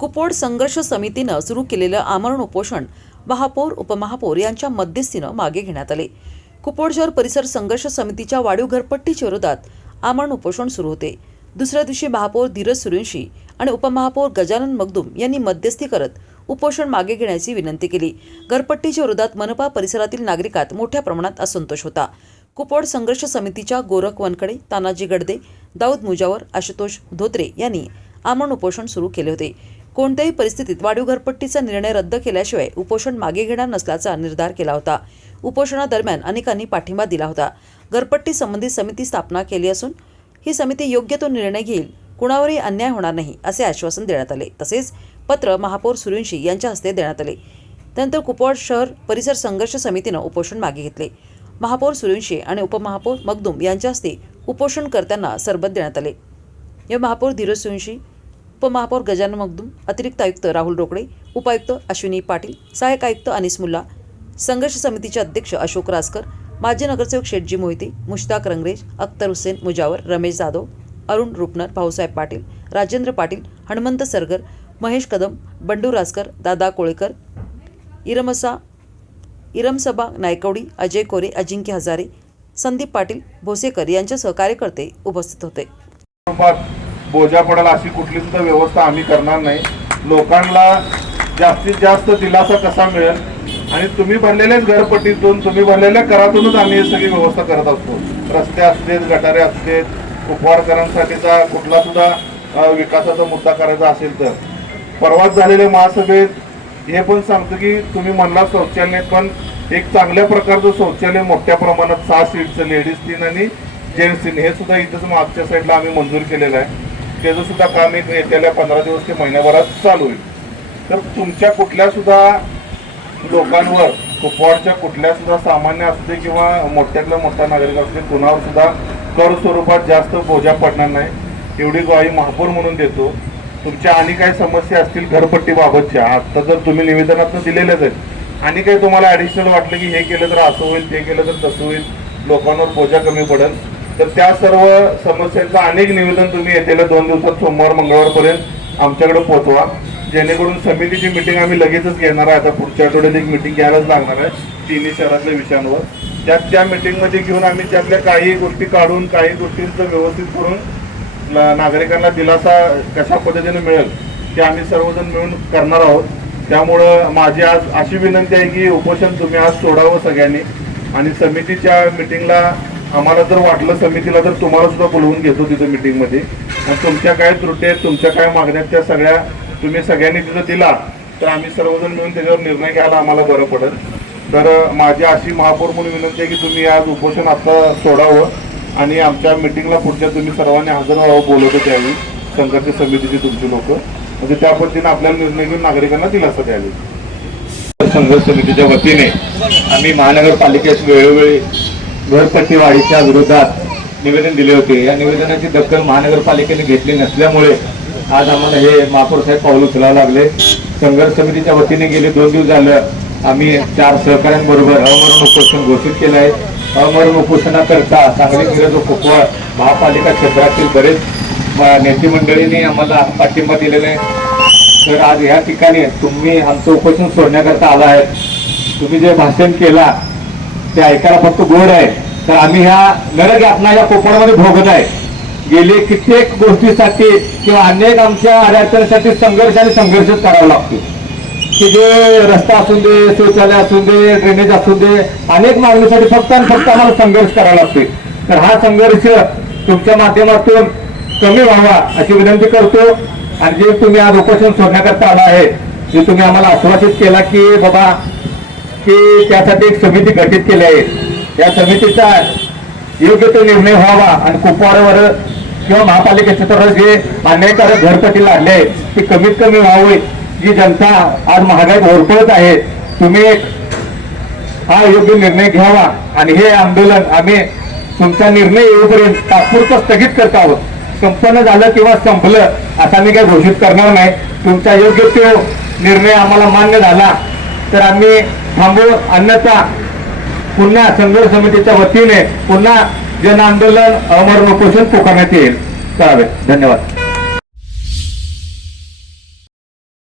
कुपोड संघर्ष समितीनं सुरू केलेलं आमरण उपोषण महापौर उपमहापौर यांच्या मध्यस्थीनं मागे घेण्यात आले। कुपोड शहर परिसर संघर्ष समितीच्या वाढीव घरपट्टीच्या विरोधात आमरण उपोषण सुरू होते। दुसऱ्या दिवशी महापौर धीरज सूर्यवंशी आणि उपमहापौर गजानन मगदूम यांनी मध्यस्थी करत उपोषण मागे घेण्याची विनंती केली। घरपट्टीच्या विरोधात मनपा परिसरातील नागरिकांत मोठ्या प्रमाणात असंतोष होता। कुपोड संघर्ष समितीच्या गोरख वनकडे, तानाजी गडदे, दाऊद मुजावर, आशुतोष धोत्रे यांनी आमरण उपोषण सुरू केले होते। कोणत्याही परिस्थितीत वाढीव घरपट्टीचा निर्णय रद्द केल्याशिवाय उपोषण मागे घेणार नसल्याचा निर्धार केला होता। उपोषणादरम्यान अनेकांनी पाठिंबा दिला होता। घरपट्टी संबंधित समिती स्थापना केली असून ही समिती योग्य तो निर्णय घेईल, कुणावरही अन्याय होणार नाही असे आश्वासन देण्यात आले। तसेच पत्र महापौर सूर्यवंशी यांच्या हस्ते देण्यात आले। त्यानंतर कुपोड शहर परिसर संघर्ष समितीनं उपोषण मागे घेतले। महापौर सूर्यवंशी आणि उपमहापौर मगदूम यांच्या हस्ते उपोषणकर्त्यांना सरबत देण्यात आले। या महापौर धीरज सूर्यवंशी, उपमहापौर गजानन मगदूम, अतिरिक्त आयुक्त राहुल रोकडे, उपायुक्त अश्विनी पाटील, सहाय्यक आयुक्त अनिस मुल्ला, संघर्ष समितीचे अध्यक्ष अशोक रासकर, माजी नगरसेवक शेठजी मोहिते, मुश्ताक रंगरेज, अख्तर हुसेन मुजावर, रमेश जाधव, अरुण रुपनर, भाऊसाहेब पाटील, राजेंद्र पाटील, हनुमंत सरगर, महेश कदम, बंडू रासकर, दादा कोळेकर, इरमसबा नायकवडी, अजय कोरे, अजिंक्य हजारे, संदीप पाटील भोसेकर यांच्यासह कार्यकर्ते उपस्थित होते। बोजा पडेल अशी कुठली सुद्धा व्यवस्था आम्ही करणार नाही। लोकांना जास्तीत जास्त दिलासा कसा मिळेल आणि तुम्ही भरलेल्याच घरपट्टीतून, तुम्ही भरलेल्या करातूनच आम्ही ही सगळी व्यवस्था करत असतो। रस्ते असतेत, गटारे असतेत, कुपवाडकरांसाठीचा कुठला सुद्धा विकासाचा मुद्दा करायचा असेल तर परवाच झालेल्या महासभेत हे पण सांगतो की तुम्ही म्हणला शौचालय, पण एक चांगल्या प्रकारचं शौचालय मोठ्या प्रमाणात 6 सीटचं लेडीज 3 आणि जेंट्स 3 हे सुद्धा इथंच मागच्या साईडला आम्ही मंजूर केलेलं आहे। त्याचं सुद्धा काम एक येत्या 15 दिवस ते महिन्याभरात चालू होईल। तर तुमच्या कुठल्या सुद्धा लोकांवर, कुपवाडच्या कुठल्या सुद्धा सामान्य असू दे किंवा मोठ्यातल्या मोठा नागरिक असू दे, कुणावर सुद्धा कर स्वरूपात जास्त बोजा पडणार नाही एवढी ग्वाही महापौर म्हणून देतो। तुमच्या आणि काही समस्या असतील घरपट्टीबाबतच्या, आता जर तुम्ही निवेदनातून दिलेल्याच आहेत, आणि काही तुम्हाला ॲडिशनल वाटलं की हे केलं तर असं होईल, ते केलं तर तसं होईल, लोकांवर बोजा कमी पडेल, तर त्या सर्व समस्यांचं अनेक निवेदन तुम्ही येत्या 2 दिवसात सोमवार मंगळवारपर्यंत आमच्याकडे पोहोचवा, जेणेकरून समितीची मीटिंग आम्ही लगेचच घेणार आहे। आता पुढच्या आठवड्यात एक मीटिंग घ्यायलाच लागणार आहे तिन्ही शहरातल्या विषयांवर। त्या मीटिंगमध्ये घेऊन आम्ही त्यातल्या काही गोष्टी काढून, काही गोष्टींचं व्यवस्थित करून नागरिकांना दिलासा कशा पद्धतीने मिळेल ते आम्ही सर्वजण मिळून करणार आहोत। त्यामुळं माझी आज अशी विनंती आहे की उपोषण तुम्ही आज सोडावं सगळ्यांनी, आणि समितीच्या मीटिंगला आम्हाला जर वाटलं समितीला तर तुम्हाला सुद्धा बोलवून घेतो तिथं मीटिंगमध्ये, आणि तुमच्या काय त्रुटी आहेत, तुमच्या काय मागण्या त्या सगळ्या तुम्ही सगळ्यांनी तिथं दिला तर आम्ही सर्वजण मिळून त्याच्यावर निर्णय घ्यायला आम्हाला बरं पडेल। तर माझी अशी महापौर म्हणून विनंती आहे की तुम्ही आज उपोषण आता सोडावं आणि आमच्या मीटिंगला पुढच्या तुम्ही सर्वांनी हजर व्हावं, बोलवतो त्यावेळी संघर्ष समितीची तुमची लोक, म्हणजे त्या पद्धतीने आपल्याला निर्णय घेऊन नागरिकांना दिलासा द्यावी। संघर्ष समितीच्या वतीने आम्ही महानगरपालिकेस वेळोवेळी घरपट्टी वाढीच्या विरोधात निवेदन दिले होते। या निवेदनाची दखल महानगरपालिकेने घेतली नसल्यामुळे आज आम्हाला हे महापौर साहेब पाऊल उचलावं लागले। संघर्ष समितीच्या वतीने गेले 2 दिवस झालं आम्ही 4 सहकाऱ्यांबरोबर अमरण उपोषण घोषित केलं आहे। अमरण उपोषणाकरता सांगली, मिरज व कुपवाड महापालिका क्षेत्रातील बरेच नेते मंडळींनी आम्हाला पाठिंबा दिलेला आहे। तर आज ह्या ठिकाणी तुम्ही आमचं उपोषण सोडण्याकरता आला आहे। तुम्ही जे भाषण केला ते ऐकायला फक्त गोड आहे, तर आम्ही ह्या नरक यातना या कोकणामध्ये भोगत आहे। गेले कित्येक गोष्टीसाठी किंवा अनेक आमच्या अडचणीसाठी संघर्षच करावा लागतो, की जे रस्ता असून दे, शौचालय असून दे, ड्रेनेज असून दे, अनेक मागणीसाठी फक्त आणि फक्त आम्हाला संघर्ष करावा लागतो। तर हा संघर्ष तुमच्या माध्यमातून कमी व्हावा अशी विनंती करतो। आणि जे तुम्ही आज उपोषण सोडण्याकरता आला आहे, जे तुम्ही आम्हाला आश्वासित केला की बाबा की त्यासाठी एक समिती गठीत केली आहे, त्या समितीचा योग्य तो निर्णय व्हावा आणि कुपवाडावर किंवा महापालिका क्षेत्रावर जे अन्यायकारक घरपट्टी लागले आहे ती कमीत कमी व्हावी। जी जनता आज महागाईत होरपळत आहे, तुम्ही एक हा योग्य निर्णय घ्यावा आणि हे आंदोलन आम्ही तुमचा निर्णय येऊपर्यंत तात्पुरतं स्थगित करत आहोत। संपन्न झालं किंवा संपलं असं आम्ही काही घोषित करणार नाही। तुमचा योग्य तो निर्णय आम्हाला मान्य झाला तर आम्ही थांबू, अन्यथा पुन्हा संघर्ष समितीच्या वतीने पुन्हा जन आंदोलन अमरण उपोषण पुकारण्यात येईल। धन्यवाद।